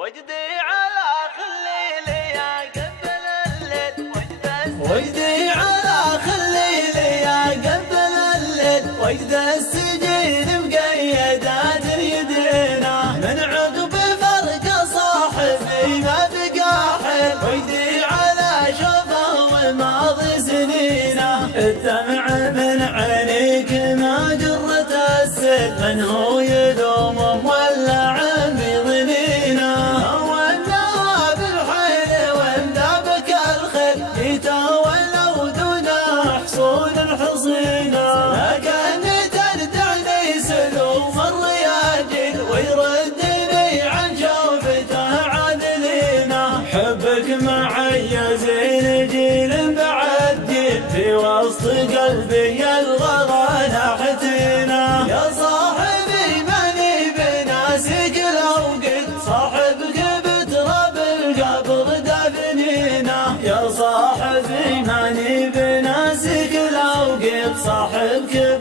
وجدي على خليلي يا قبل الليل وجدي على خليلي يا قبل الليل وجد السجين مقيدات يدينا من عقب فرق صاحبي ما بقى حل وجدي على شوفه وماضي سنينا الدمع من عينيك ما جرت السيل من هو يلوم مولع بظنينا ولها بالحيل ومدابك الخيل يتولوا دون حصول الحصينا لكن تردعني سلوم الرياجيل ويردني عن شوفته عادلينا حبك معي زين جيل بعد جيل في وسط قلبي الغلا نحتينا يا صاحبي ماني بناسك لو قلت صاحبك بتراب القبر دفنينا يا صاحبي ماني بناسك لو قلت صاحبك